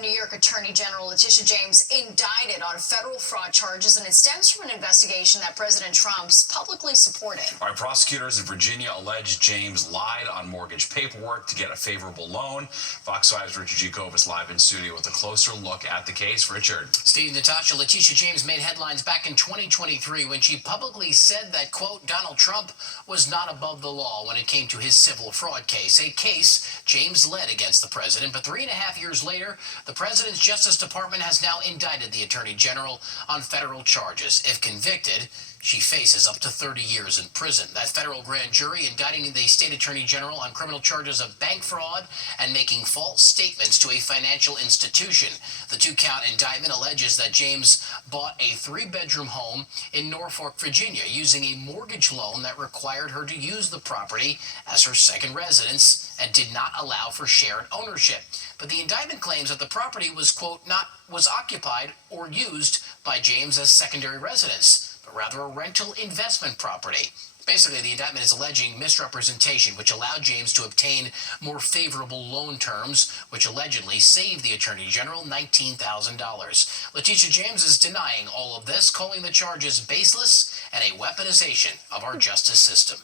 New York Attorney General Letitia James indicted on federal fraud charges, and it stems from an investigation that President Trump's publicly supported. All right, prosecutors in Virginia allege James lied on mortgage paperwork to get a favorable loan. Fox 5's Richard Jacob is live in studio with a closer look at the case. Richard. Steve, Natasha, Letitia James made headlines back in 2023 when she publicly said that, quote, Donald Trump was not above the law when it came to his civil fraud case, a case James led against the president. But 3.5 years later, the president's Justice Department has now indicted the Attorney General on federal charges. If convicted, she faces up to 30 years in prison. That federal grand jury indicting the state attorney general on criminal charges of bank fraud and making false statements to a financial institution. The 2-count indictment alleges that James bought a 3-bedroom home in Norfolk, Virginia, using a mortgage loan that required her to use the property as her second residence and did not allow for shared ownership. But the indictment claims that the property was, quote, was occupied or used by James as secondary residence, but rather a rental investment property. Basically, the indictment is alleging misrepresentation, which allowed James to obtain more favorable loan terms, which allegedly saved the Attorney General $19,000. Letitia James is denying all of this, calling the charges baseless and a weaponization of our justice system.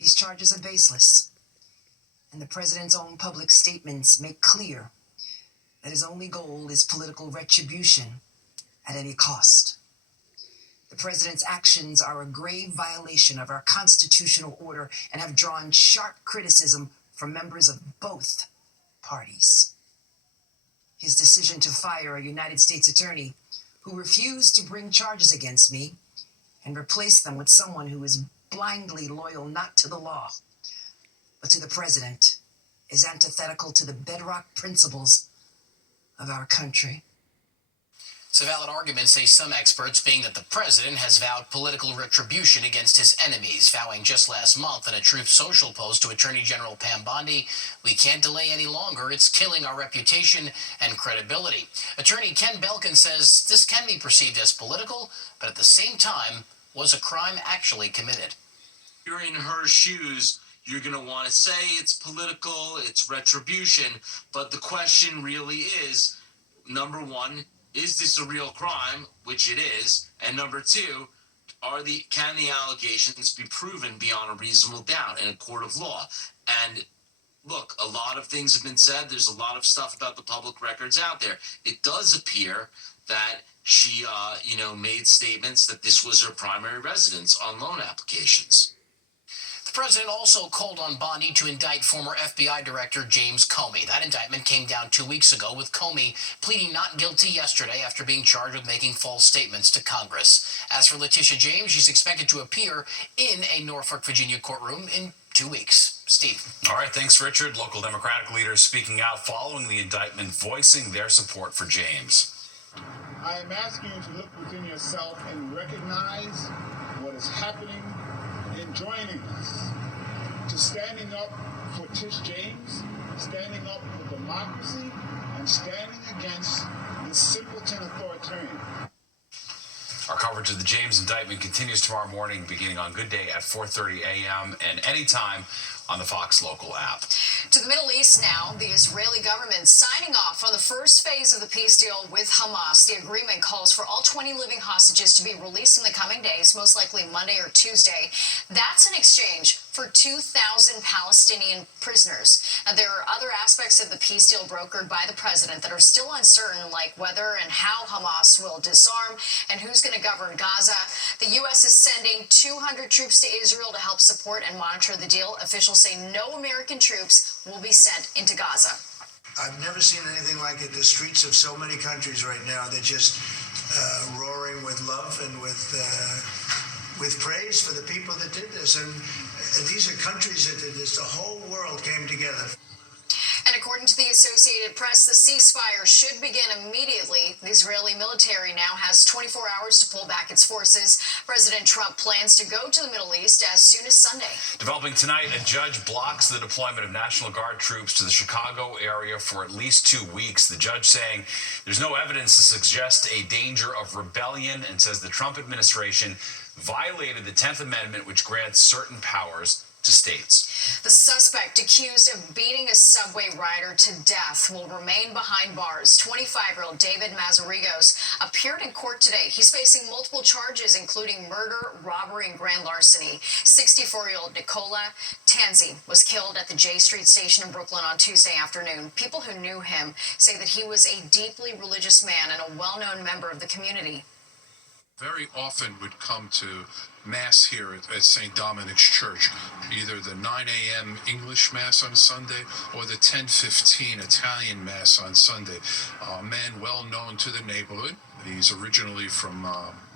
These charges are baseless, and the president's own public statements make clear that his only goal is political retribution at any cost. The president's actions are a grave violation of our constitutional order and have drawn sharp criticism from members of both parties. His decision to fire a United States attorney who refused to bring charges against me and replace them with someone who is blindly loyal not to the law, but to the president is antithetical to the bedrock principles of our country. It's a valid argument, say some experts, being that the president has vowed political retribution against his enemies, vowing just last month in a Truth Social post to Attorney General Pam Bondi, "We can't delay any longer. It's killing our reputation and credibility." Attorney Ken Belkin says this can be perceived as political, but at the same time was a crime actually committed. You're in her shoes. You're going to want to say it's political, it's retribution, but the question really is, number one, is this a real crime, which it is, and number two, can the allegations be proven beyond a reasonable doubt in a court of law? And look, a lot of things have been said. There's a lot of stuff about the public records out there. It does appear that she, made statements that this was her primary residence on loan applications. The president also called on Bondi to indict former FBI Director James Comey. That indictment came down 2 weeks ago, with Comey pleading not guilty yesterday after being charged with making false statements to Congress. As for Letitia James, she's expected to appear in a Norfolk, Virginia courtroom in 2 weeks. Steve. All right, thanks, Richard. Local Democratic leaders speaking out following the indictment, voicing their support for James. I am asking you to look within yourself and recognize what is happening in joining us, to standing up for Tish James, standing up for democracy, and standing against this simpleton authoritarian. Our coverage of the James indictment continues tomorrow morning, beginning on Good Day at 4:30 a.m. and anytime on the Fox Local app. To the Middle East now, the Israeli government signing off on the first phase of the peace deal with Hamas. The agreement calls for all 20 living hostages to be released in the coming days, most likely Monday or Tuesday. That's in exchange for 2,000 Palestinian prisoners. Now, there are other aspects of the peace deal brokered by the president that are still uncertain, like whether and how Hamas will disarm and who's going to govern Gaza. The U.S. is sending 200 troops to Israel to help support and monitor the deal. Officials say no American troops will be sent into Gaza. I've never seen anything like it. The streets of so many countries right now, they're just roaring with love and with praise for the people that did this. And these are countries that did this. The whole world came together. And according to the Associated Press, the ceasefire should begin immediately. The Israeli military now has 24 hours to pull back its forces. President Trump plans to go to the Middle East as soon as Sunday. Developing tonight, a judge blocks the deployment of National Guard troops to the Chicago area for at least 2 weeks. The judge saying there's no evidence to suggest a danger of rebellion, and says the Trump administration violated the 10th Amendment, which grants certain powers to states. The suspect accused of beating a subway rider to death will remain behind bars. 25-year-old David Mazarigos appeared in court today. He's facing multiple charges, including murder, robbery, and grand larceny. 64-year-old Nicola Tanzi was killed at the J Street station in Brooklyn on Tuesday afternoon. People who knew him say that he was a deeply religious man and a well-known member of the community. Very often would come to Mass here at St. Dominic's Church, either the 9 a.m. English Mass on Sunday or the 10:15 Italian Mass on Sunday. A man well known to the neighborhood. He's originally from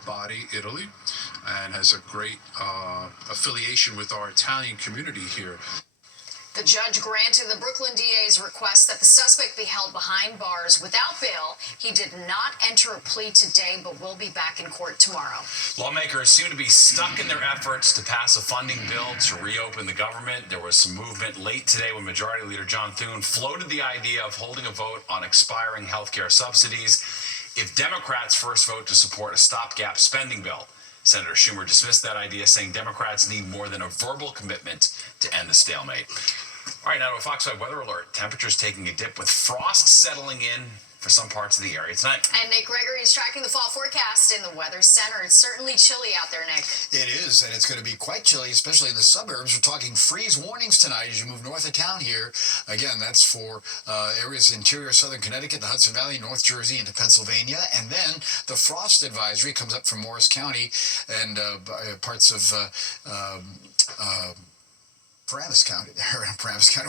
Bari, Italy, and has a great affiliation with our Italian community here. The judge granted the Brooklyn DA's request that the suspect be held behind bars without bail. He did not enter a plea today, but will be back in court tomorrow. Lawmakers seem to be stuck in their efforts to pass a funding bill to reopen the government. There was some movement late today when Majority Leader John Thune floated the idea of holding a vote on expiring health care subsidies if Democrats first vote to support a stopgap spending bill. Senator Schumer dismissed that idea, saying Democrats need more than a verbal commitment to end the stalemate. All right, now to a Fox 5 weather alert. Temperatures taking a dip with frost settling in for some parts of the area tonight. And Nick Gregory is tracking the fall forecast in the Weather Center. It's certainly chilly out there, Nick. It is, and it's going to be quite chilly, especially in the suburbs. We're talking freeze warnings tonight as you move north of town here. Again, that's for areas interior southern Connecticut, the Hudson Valley, North Jersey, into Pennsylvania. And then the frost advisory comes up from Morris County and parts of Paramus County, Paramus County.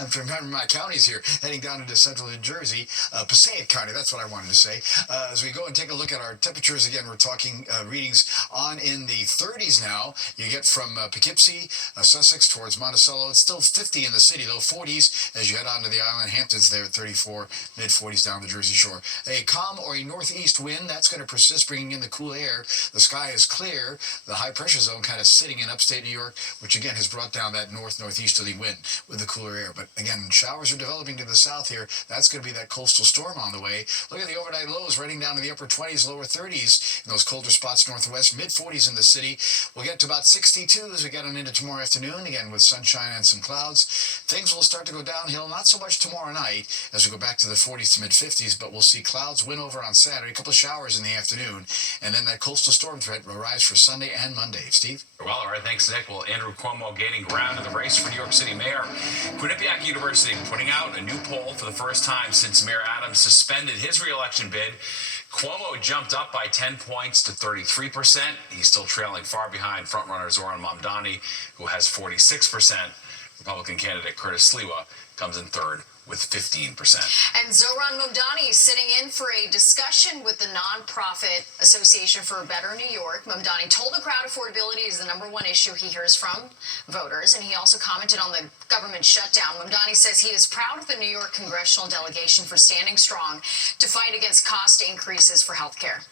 I'm remembering my counties here, heading down into central New Jersey, Passaic County. That's what I wanted to say. As we go and take a look at our temperatures again, we're talking readings on in the 30s now. You get from Poughkeepsie, Sussex towards Monticello. It's still 50 in the city, though 40s as you head onto the island. Hamptons there at 34, mid 40s down the Jersey Shore. A calm or a northeast wind that's going to persist, bringing in the cool air. The sky is clear. The high pressure zone kind of sitting in upstate New York, which again has brought down that northeasterly wind with the cooler air. But again, showers are developing to the south here. That's going to be that coastal storm on the way. Look at the overnight lows running down to the upper 20s, lower 30s in those colder spots northwest, mid 40s in the city. We'll get to about 62 as we get on into tomorrow afternoon, again with sunshine and some clouds. Things will start to go downhill, not so much tomorrow night as we go back to the 40s to mid 50s, but we'll see clouds win over on Saturday, a couple of showers in the afternoon, and then that coastal storm threat will rise for Sunday and Monday. Steve? Well, all right, thanks, Nick. Well, Andrew Cuomo gaining ground in the race for New York City mayor. Quinnipiac University putting out a new poll for the first time since Mayor Adams suspended his re-election bid. Cuomo jumped up by 10 points to 33%. He's still trailing far behind frontrunner Zoran Mamdani, who has 46%. Republican candidate Curtis Sliwa comes in third with 15%. And Zoran Mamdani is sitting in for a discussion with the nonprofit Association for a Better New York. Mamdani told the crowd affordability is the #1 issue he hears from voters, and he also commented on the government shutdown. Mamdani says he is proud of the New York congressional delegation for standing strong to fight against cost increases for health care.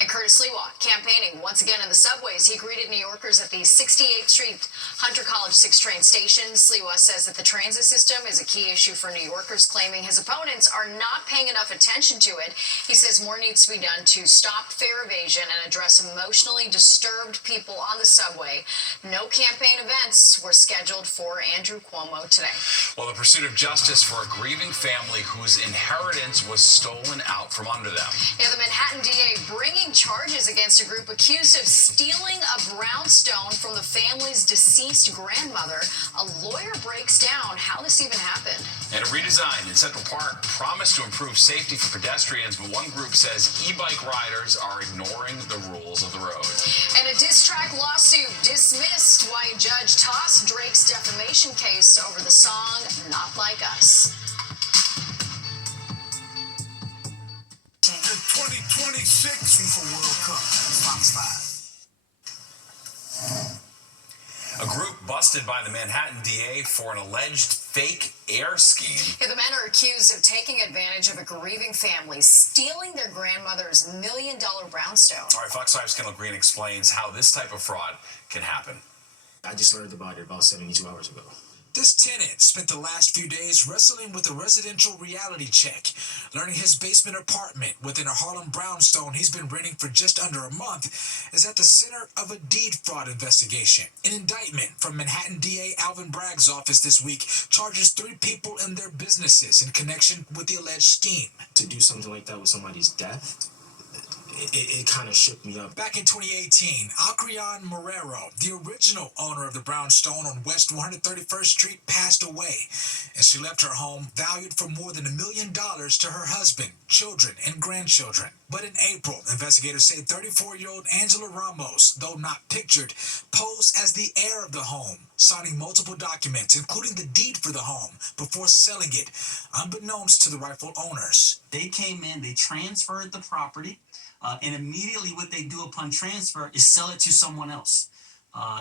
And Curtis Sliwa campaigning once again in the subways. He greeted New Yorkers at the 68th Street Hunter College 6 train station. Sliwa says that the transit system is a key issue for New Yorkers, claiming his opponents are not paying enough attention to it. He says more needs to be done to stop fare evasion and address emotionally disturbed people on the subway. No campaign events were scheduled for Andrew Cuomo today. Well, the pursuit of justice for a grieving family whose inheritance was stolen out from under them. Yeah, the Manhattan DA bringing charges against a group accused of stealing a brownstone from the family's deceased grandmother. A lawyer breaks down how this even happened. And a redesign in Central Park promised to improve safety for pedestrians, but one group says e-bike riders are ignoring the rules of the road. And a diss track lawsuit dismissed why a judge tossed Drake's defamation case over the song Not Like Us. The 2026 FIFA World Cup, Fox 5. A group busted by the Manhattan DA for an alleged fake air scheme. Yeah, the men are accused of taking advantage of a grieving family, stealing their grandmother's $1 million brownstone. All right, Fox 5's Kendall Green explains how this type of fraud can happen. I just learned about it about 72 hours ago. This tenant spent the last few days wrestling with a residential reality check, learning his basement apartment within a Harlem brownstone he's been renting for just under a month is at the center of a deed fraud investigation. An indictment from Manhattan DA Alvin Bragg's office this week charges 3 people and their businesses in connection with the alleged scheme. To do something like that with somebody's death, it kind of shook me up. Back in 2018, Acrian Marrero, the original owner of the brownstone on West 131st Street, passed away, and she left her home valued for more than $1 million to her husband, children, and grandchildren. But in April, investigators say 34-year-old Angela Ramos, though not pictured, posed as the heir of the home, signing multiple documents, including the deed for the home, before selling it, unbeknownst to the rightful owners. They came in, they transferred the property, and immediately what they do upon transfer is sell it to someone else.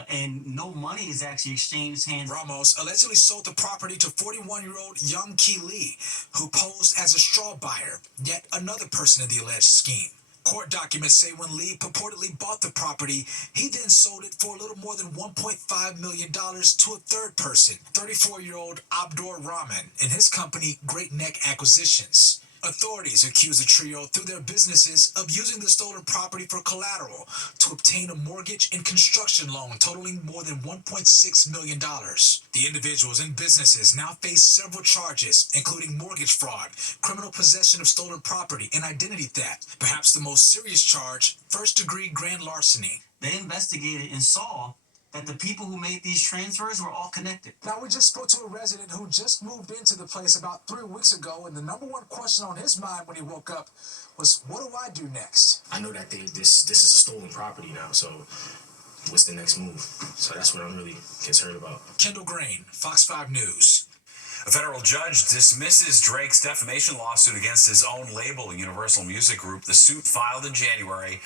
And no money is actually exchanged hands. Ramos allegedly sold the property to 41-year-old Young Ki Lee, who posed as a straw buyer, yet another person in the alleged scheme. Court documents say when Lee purportedly bought the property, he then sold it for a little more than $1.5 million to a third person, 34-year-old Abdur Rahman, and his company Great Neck Acquisitions. Authorities accuse the trio through their businesses of using the stolen property for collateral to obtain a mortgage and construction loan totaling more than $1.6 million. The individuals and businesses now face several charges, including mortgage fraud, criminal possession of stolen property, and identity theft. Perhaps the most serious charge, first-degree grand larceny. They investigated and saw that the people who made these transfers were all connected. Now, we just spoke to a resident who just moved into the place about 3 weeks ago, and the number one question on his mind when he woke up was, what do I do next? I know that this is a stolen property now, so what's the next move? So that's what I'm really concerned about. Kendall Green, Fox 5 News. A federal judge dismisses Drake's defamation lawsuit against his own label, Universal Music Group. The suit, filed in January,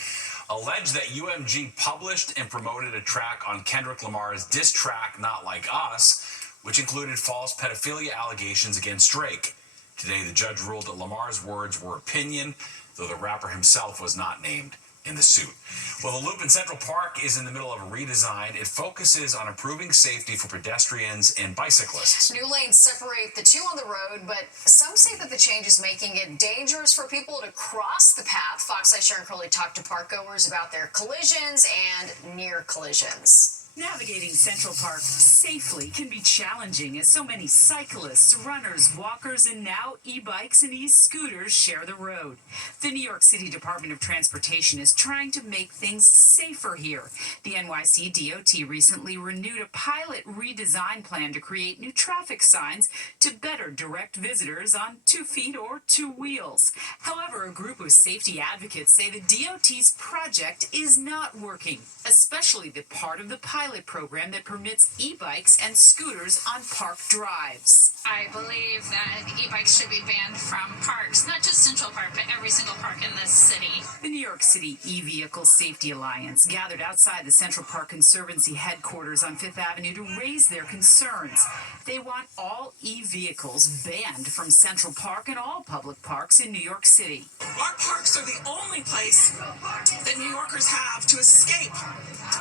alleged that UMG published and promoted a track on Kendrick Lamar's diss track, Not Like Us, which included false pedophilia allegations against Drake. Today, the judge ruled that Lamar's words were opinion, though the rapper himself was not named in the suit. Well, the Loop in Central Park is in the middle of a redesign. It focuses on improving safety for pedestrians and bicyclists. New lanes separate the two on the road, but some say that the change is making it dangerous for people to cross the path. Fox 5's Sharon Crowley talked to park goers about their collisions and near collisions. Navigating Central Park safely can be challenging as so many cyclists, runners, walkers, and now e-bikes and e-scooters share the road. The New York City Department of Transportation is trying to make things safer here. The NYC DOT recently renewed a pilot redesign plan to create new traffic signs to better direct visitors on 2 feet or 2 wheels. However, a group of safety advocates say the DOT's project is not working, especially the part of the pilot program that permits e-bikes and scooters on park drives. I believe that e-bikes should be banned from parks, not just Central Park, but every single park in this city. The New York City E-Vehicle Safety Alliance gathered outside the Central Park Conservancy headquarters on Fifth Avenue to raise their concerns. They want all e-vehicles banned from Central Park and all public parks in New York City. Our parks are the only place that New Yorkers have to escape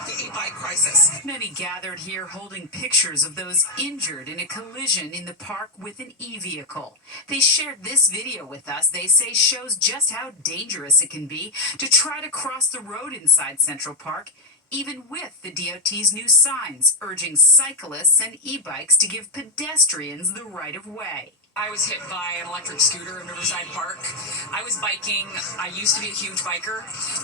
the e-bike crisis. Many gathered here holding pictures of those injured in a collision in the park with an e-vehicle. They shared this video with us. They say shows just how dangerous it can be to try to cross the road inside Central Park, even with the DOT's new signs urging cyclists and e-bikes to give pedestrians the right of way. I was hit by an electric scooter in Riverside Park. I was biking. I used to be a huge biker,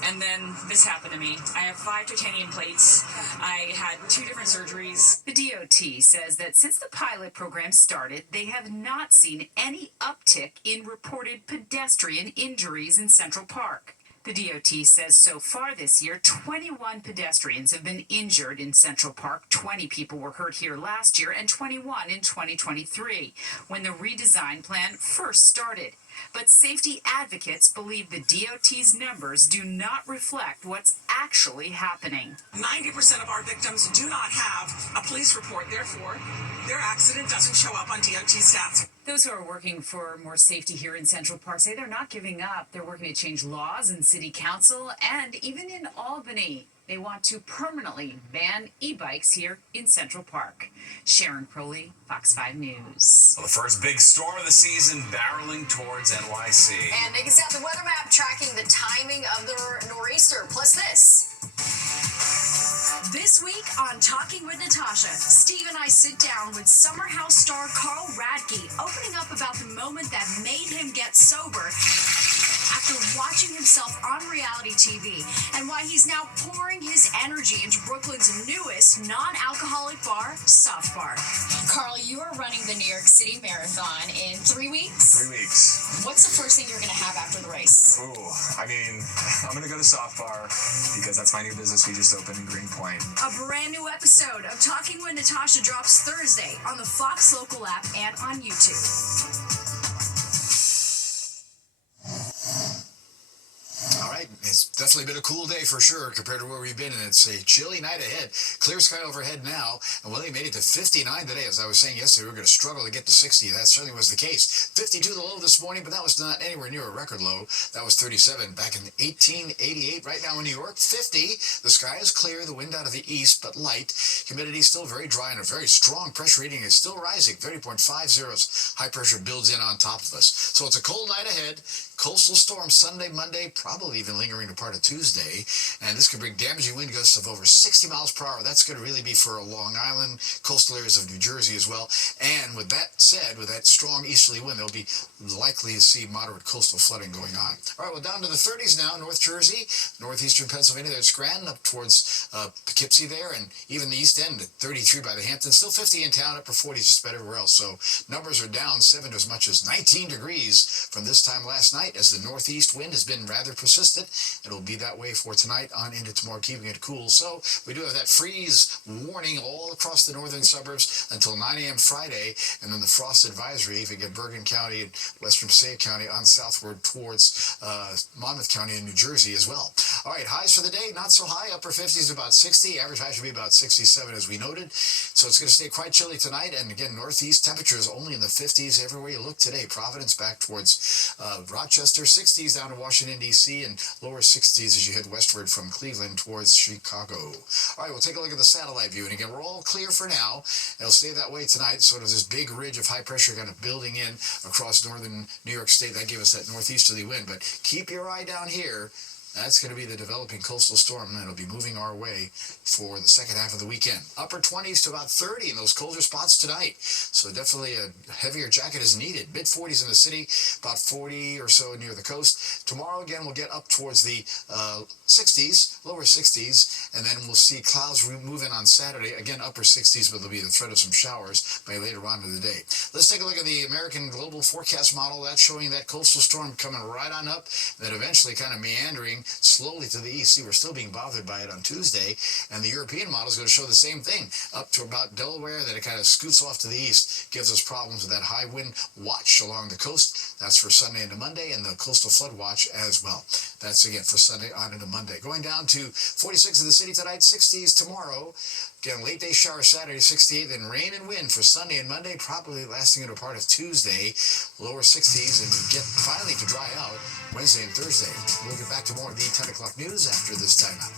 and then this happened to me. I have 5 titanium plates. I had 2 different surgeries. The DOT says that since the pilot program started, they have not seen any uptick in reported pedestrian injuries in Central Park. The DOT says so far this year, 21 pedestrians have been injured in Central Park. 20 people were hurt here last year and 21 in 2023, when the redesign plan first started. But safety advocates believe the DOT's numbers do not reflect what's actually happening. 90% of our victims do not have a police report. Therefore, their accident doesn't show up on DOT stats. Those who are working for more safety here in Central Park say they're not giving up. They're working to change laws in City Council and even in Albany. They want to permanently ban e-bikes here in Central Park. Sharon Crowley, Fox 5 News. Well, the first big storm of the season barreling towards NYC. And Nick is at the weather map tracking the timing of the nor'easter. Plus this. This week on Talking with Natasha, Steve and I sit down with Summer House star Carl Radke, opening up about the moment that made him get sober after watching himself on reality TV and why he's now pouring his energy into Brooklyn's newest non-alcoholic bar, Soft Bar. Carl, you are running the New York City Marathon in 3 weeks. 3 weeks. What's the first thing you're going to have after the race? Ooh, I mean, I'm going to go to Soft Bar because that's my new business we just opened in Greenpoint. A brand new episode of Talking with Natasha drops Thursday on the Fox Local app and on YouTube. All right, it's definitely been a cool day for sure compared to where we've been, and it's a chilly night ahead. Clear sky overhead now, and we made it to 59 today. As I was saying yesterday, we were going to struggle to get to 60. That certainly was the case. 52 the low this morning, but that was not anywhere near a record low. That was 37 back in 1888. Right now in New York, 50. The sky is clear, the wind out of the east, but light. Humidity still very dry, and a very strong pressure reading is still rising. 30.50. High pressure builds in on top of us. So it's a cold night ahead. Coastal storm Sunday, Monday, probably even lingering to part of Tuesday, and this could bring damaging wind gusts of over 60 miles per hour. That's going to really be for Long Island, coastal areas of New Jersey as well. And with that said, with that strong easterly wind, they'll be likely to see moderate coastal flooding going on. All right, well, down to the 30s now, North Jersey, northeastern Pennsylvania, there's Scranton, up towards Poughkeepsie there, and even the east end at 33 by the Hamptons, still 50 in town, upper 40s just about everywhere else. So numbers are down 7 to as much as 19 degrees from this time last night, as the northeast wind has been rather persistent. It'll be that way for tonight on into tomorrow, keeping it cool. So we do have that freeze warning all across the northern suburbs until 9 a.m. Friday, and then the frost advisory if you get Bergen County and western Passaic County on southward towards Monmouth County in New Jersey as well. All right, highs for the day, not so high, upper 50s about 60. Average high should be about 67 as we noted. So it's going to stay quite chilly tonight, and again, northeast temperatures only in the 50s everywhere you look today. Providence back towards Rochester, 60s down to Washington, D.C., and lower 60s as you head westward from Cleveland towards Chicago. All right, we'll take a look at the satellite view. And again, we're all clear for now. It'll stay that way tonight. Sort of this big ridge of high pressure kind of building in across northern New York State. That gave us that northeasterly wind. But keep your eye down here. That's going to be the developing coastal storm, and it'll be moving our way for the second half of the weekend. Upper 20s to about 30 in those colder spots tonight. So definitely a heavier jacket is needed. Mid 40s in the city, about 40 or so near the coast. Tomorrow, again, we'll get up towards the 60s, lower 60s, and then we'll see clouds move in on Saturday. Again, upper 60s, but there'll be the threat of some showers by later on in the day. Let's take a look at the American Global Forecast Model. That's showing that coastal storm coming right on up, then eventually kind of meandering slowly to the east. See, we're still being bothered by it on Tuesday, and the European model is going to show the same thing, up to about Delaware, then it kind of scoots off to the east, gives us problems with that high wind watch along the coast. That's for Sunday into Monday, and the coastal flood watch as well. That's again for Sunday on into Monday. Going down to 46 in the city tonight, 60s tomorrow. Again, late day shower Saturday, 68, then rain and wind for Sunday and Monday, probably lasting into part of Tuesday, lower 60s, and we get finally to dry out Wednesday and Thursday. We'll get back to more of the 10 o'clock news after this timeout.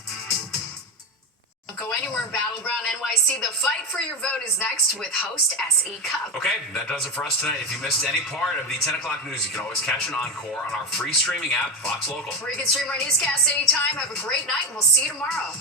Don't go anywhere, Battleground NYC. The fight for your vote is next with host SE Cup. Okay, that does it for us tonight. If you missed any part of the 10 o'clock news, you can always catch an encore on our free streaming app, Fox Local. Where you can stream our newscasts anytime. Have a great night, and we'll see you tomorrow.